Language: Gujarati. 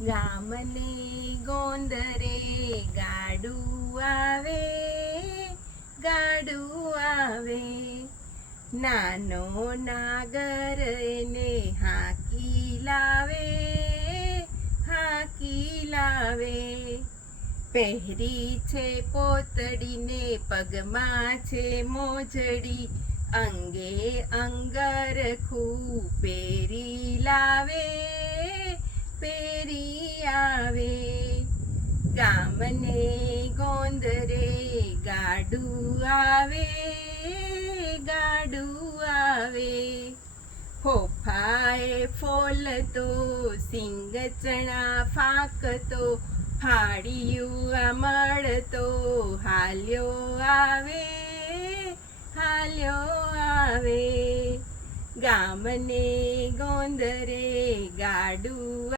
ગામને ગોંદરે ગાડું આવે, ગાડું આવે. નાનો નાગર એને હાંકી લાવે, હાંકી લાવે. પહેરી છે પોતડીને પગમાં છે મોજડી, અંગે અંગરખું પહેરી લાવે, પહેરી આવે. ગામને ગોંદરે ગાડું આવે, ગાડું આવે. ફોફાએ ફોલતો સિંગ ચણા ફાકતો, ફાળિયું મળતો હાલ્યો આવે, હાલ્યો આવે. ગામને ગોંદરે ગાડું